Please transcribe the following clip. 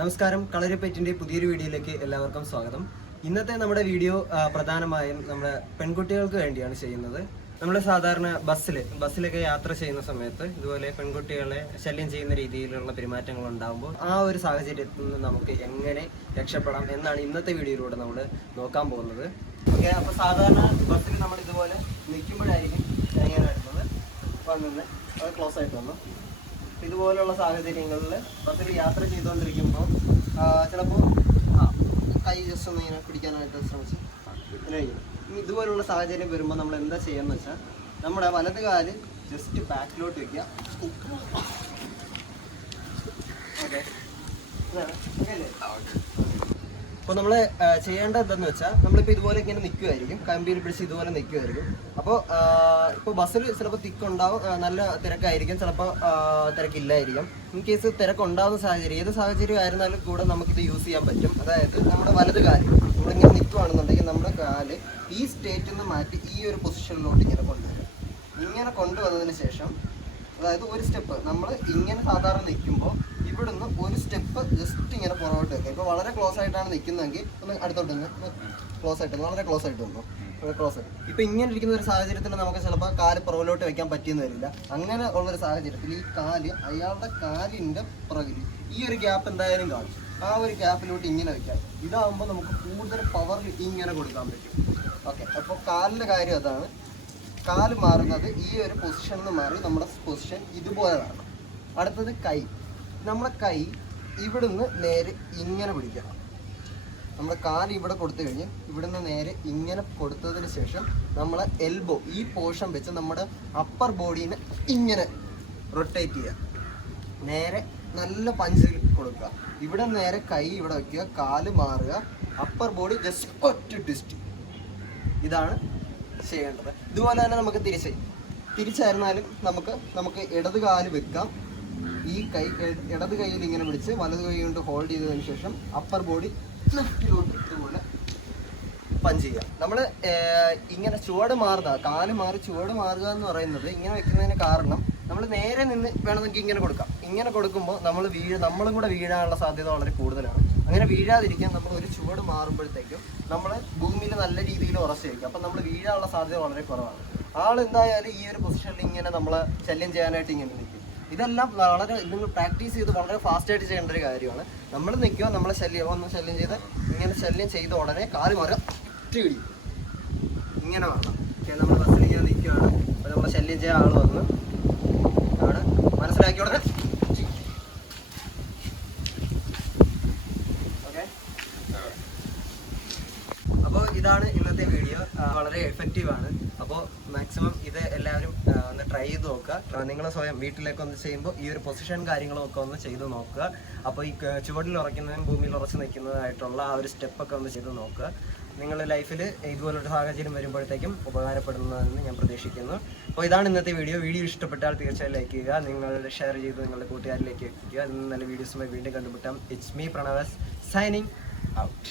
നമസ്കാരം. കളരിപ്പറ്റിന്റെ പുതിയൊരു വീഡിയോയിലേക്ക് എല്ലാവർക്കും സ്വാഗതം. ഇന്നത്തെ നമ്മുടെ വീഡിയോ പ്രധാനമായും നമ്മുടെ പെൺകുട്ടികൾക്ക് വേണ്ടിയാണ് ചെയ്യുന്നത്. നമ്മൾ സാധാരണ ബസ്സിൽ ബസ്സിലൊക്കെ യാത്ര ചെയ്യുന്ന സമയത്ത് ഇതുപോലെ പെൺകുട്ടികളെ ശല്യം ചെയ്യുന്ന രീതിയിലുള്ള പെരുമാറ്റങ്ങൾ ഉണ്ടാകുമ്പോൾ ആ ഒരു സാഹചര്യത്തിൽ നിന്ന് നമുക്ക് എങ്ങനെ രക്ഷപ്പെടാം എന്നാണ് ഇന്നത്തെ വീഡിയോയിലൂടെ നമ്മൾ നോക്കാൻ പോകുന്നത്. ഓക്കെ അപ്പോൾ സാധാരണ ബസ്സിൽ നമ്മൾ ഇതുപോലെ നിൽക്കുമ്പോഴായിരിക്കും ഇങ്ങനെ വരുന്നത്. അത് ക്ലോസ് ആയിട്ട് വന്നു. ഇതുപോലുള്ള സാഹചര്യങ്ങളിൽ ബസ്സിൽ യാത്ര ചെയ്തുകൊണ്ടിരിക്കുമ്പോൾ ചിലപ്പോൾ കൈ ജസ്റ്റ് ഒന്ന് ഇങ്ങനെ പിടിക്കാനായിട്ട് ശ്രമിച്ച് ഇങ്ങനെ ഇനി ഇതുപോലുള്ള സാഹചര്യം വരുമ്പോൾ നമ്മൾ എന്താ ചെയ്യാന്ന് വെച്ചാൽ നമ്മുടെ വലത് കാൽ ജസ്റ്റ് ബാക്കിലോട്ട് വെക്കുക. ഓക്കെ അപ്പോൾ നമ്മൾ ചെയ്യേണ്ടത് എന്താന്ന് വെച്ചാൽ നമ്മളിപ്പോൾ ഇതുപോലെ ഇങ്ങനെ നിൽക്കുമായിരിക്കും കമ്പിയിൽ പിടിച്ച് ഇതുപോലെ നിൽക്കുമായിരിക്കും അപ്പോൾ ഇപ്പോൾ ബസ്സിൽ ചിലപ്പോൾ തിക്കുണ്ടാവും നല്ല തിരക്കായിരിക്കും. ചിലപ്പോൾ തിരക്കില്ലായിരിക്കും. ഇൻ കേസ് തിരക്കുണ്ടാവുന്ന സാഹചര്യം ഏത് സാഹചര്യം ആയിരുന്നാലും കൂടെ നമുക്കിത് യൂസ് ചെയ്യാൻ പറ്റും. അതായത് നമ്മുടെ വലത് കാൽ നമ്മളിങ്ങനെ നിൽക്കുവാണെന്നുണ്ടെങ്കിൽ നമ്മുടെ കാൽ ഈ സ്റ്റേറ്റിൽ നിന്ന് മാറ്റി ഈ ഒരു പൊസിഷനിലോട്ട് ഇങ്ങനെ കൊണ്ടുവരും. ഇങ്ങനെ കൊണ്ടുവന്നതിന് ശേഷം അതായത് ഒരു സ്റ്റെപ്പ് നമ്മൾ ഇങ്ങനെ സാധാരണ നിൽക്കുമ്പോൾ ഇവിടുന്ന് ഒരു സ്റ്റെപ്പ് ജസ്റ്റ് ഇങ്ങനെ പുറകോട്ട് വെക്കുക ഇപ്പോൾ വളരെ ക്ലോസ് ആയിട്ടാണ് നിൽക്കുന്നതെങ്കിൽ ഒന്ന് അടുത്തോട്ട് നിന്ന് ക്ലോസ് ആയിട്ട് വളരെ ക്ലോസ് ആയിട്ട് വന്നു ക്ലോസ് ആയിട്ട്. ഇപ്പം ഇങ്ങനെ ഇരിക്കുന്ന ഒരു സാഹചര്യത്തിൽ നമുക്ക് ചിലപ്പോൾ കാൽ പുറകിലോട്ട് വെക്കാൻ പറ്റിയെന്ന് വരില്ല. അങ്ങനെ ഉള്ളൊരു സാഹചര്യത്തിൽ ഈ കാൽ അയാളുടെ കാലിന്റെ പുറകിൽ ഈ ഒരു ഗ്യാപ്പ് എന്തായാലും കാണും. ആ ഒരു ഗ്യാപ്പിലോട്ട് ഇങ്ങനെ വെക്കാം ഇതാകുമ്പോൾ നമുക്ക് കൂടുതൽ പവർ ഇങ്ങനെ കൊടുക്കാൻ പറ്റും. ഓക്കെ അപ്പോൾ കാലിന്റെ കാര്യം അതാണ്. കാൽ മാറുന്നത് ഈ ഒരു പൊസിഷനിൽ നിന്ന് മാറി നമ്മുടെ പൊസിഷൻ ഇതുപോലെയാണ്. അടുത്തത് കൈ. നമ്മുടെ കൈ ഇവിടുന്ന് നേരെ ഇങ്ങനെ പിടിക്കണം. നമ്മൾ കാൽ ഇവിടെ കൊടുത്തു കഴിഞ്ഞ് ഇവിടുന്ന് നേരെ ഇങ്ങനെ കൊടുത്തതിന് ശേഷം നമ്മളെ എൽബോ ഈ പോർഷൻ വെച്ച് നമ്മുടെ അപ്പർ ബോഡീനെ ഇങ്ങനെ റൊട്ടേറ്റ് ചെയ്യുക. നേരെ നല്ല പഞ്ച് കൊടുക്കുക. ഇവിടെ നേരെ കൈ ഇവിടെ വയ്ക്കുക കാൽ മാറുക അപ്പർ ബോഡി ജസ്റ്റ് ഒറ്റ ട്വിസ്റ്റ് ഇതാണ് ചെയ്യേണ്ടത്. ഇതുപോലെ തന്നെ നമുക്ക് തിരിച്ച് തിരിച്ചായിരുന്നാലും നമുക്ക് നമുക്ക് ഇടത് കാൽ വെക്കാം. ഈ കൈ ഇട- ഇടത് കൈയിൽ ഇങ്ങനെ പിടിച്ച് വലത് കൈ കൊണ്ട് ഹോൾഡ് ചെയ്തതിന് ശേഷം അപ്പർ ബോഡി ഇതുപോലെ പഞ്ച് ചെയ്യുക. നമ്മൾ ഇങ്ങനെ ചുവട് മാറുക കാൽ മാറി ചുവട് മാറുക എന്ന് പറയുന്നത് ഇങ്ങനെ വെക്കുന്നതിന് കാരണം നമ്മൾ നേരെ നിന്ന് വേണമെങ്കിൽ ഇങ്ങനെ കൊടുക്കാം. ഇങ്ങനെ കൊടുക്കുമ്പോൾ നമ്മൾ വീഴ നമ്മളും കൂടെ വീഴാനുള്ള സാധ്യത വളരെ കൂടുതലാണ്. അങ്ങനെ വീഴാതിരിക്കാൻ നമ്മൾ ഒരു ചുവട് മാറുമ്പോഴത്തേക്കും നമ്മൾ ഭൂമിയിൽ നല്ല രീതിയിൽ ഉറച്ചിരിക്കും അപ്പം നമ്മൾ വീഴാനുള്ള സാധ്യത വളരെ കുറവാണ്. ആൾ എന്തായാലും ഈ ഒരു പൊസിഷനിൽ ഇങ്ങനെ നമ്മൾ ശല്യം ചെയ്യാനായിട്ട് ഇങ്ങനെ നിൽക്കും. ഇതെല്ലാം വളരെ നിങ്ങൾ പ്രാക്ടീസ് ചെയ്ത് വളരെ ഫാസ്റ്റായിട്ട് ചെയ്യേണ്ട ഒരു കാര്യമാണ്. നമ്മൾ നിൽക്കുക നമ്മളെ ശല്യം ഒന്ന് ശല്യം ചെയ്ത് ഇങ്ങനെ ശല്യം ചെയ്ത ഉടനെ കാൽ മാറുക ഒറ്റ ഇങ്ങനെ വേണം. നമ്മൾ ബസ്സിൽ ഇങ്ങനെ നിൽക്കുകയാണ് അപ്പോൾ നമ്മളെ ശല്യം ചെയ്യാൻ ആൾ വന്ന് ആണ് മനസ്സിലാക്കിയ ഉടനെ അപ്പോൾ ഇതാണ് ഇന്നത്തെ വീഡിയോ വളരെ എഫക്റ്റീവ് ആണ്. അപ്പോൾ മാക്സിമം ഇത് എല്ലാവരും ട്രൈ ചെയ്ത് നോക്കുക. നിങ്ങൾ സ്വയം വീട്ടിലേക്ക് ഒന്ന് ചെയ്യുമ്പോൾ ഈ ഒരു പൊസിഷൻ കാര്യങ്ങളൊക്കെ ഒന്ന് ചെയ്ത് നോക്കുക. അപ്പോൾ ഈ ചുവടിൽ ഉറയ്ക്കുന്നതും ഭൂമിയിൽ ഉറച്ച് നിൽക്കുന്നതായിട്ടുള്ള ആ ഒരു സ്റ്റെപ്പൊക്കെ ഒന്ന് ചെയ്ത് നോക്കുക. നിങ്ങളുടെ ലൈഫിൽ ഇതുപോലൊരു സാഹചര്യം വരുമ്പോഴത്തേക്കും ഉപകാരപ്പെടുന്നതെന്ന് ഞാൻ പ്രതീക്ഷിക്കുന്നു. അപ്പോൾ ഇതാണ് ഇന്നത്തെ വീഡിയോ. വീഡിയോ ഇഷ്ടപ്പെട്ടാൽ തീർച്ചയായും ലൈക്ക് ചെയ്യുക. നിങ്ങൾ ഷെയർ ചെയ്ത് നിങ്ങളുടെ കൂട്ടുകാരിലേക്ക് എത്തിക്കുക. നല്ല വീഡിയോസുമായി വീണ്ടും കണ്ടുമുട്ടാം. It's me Pranavas signing out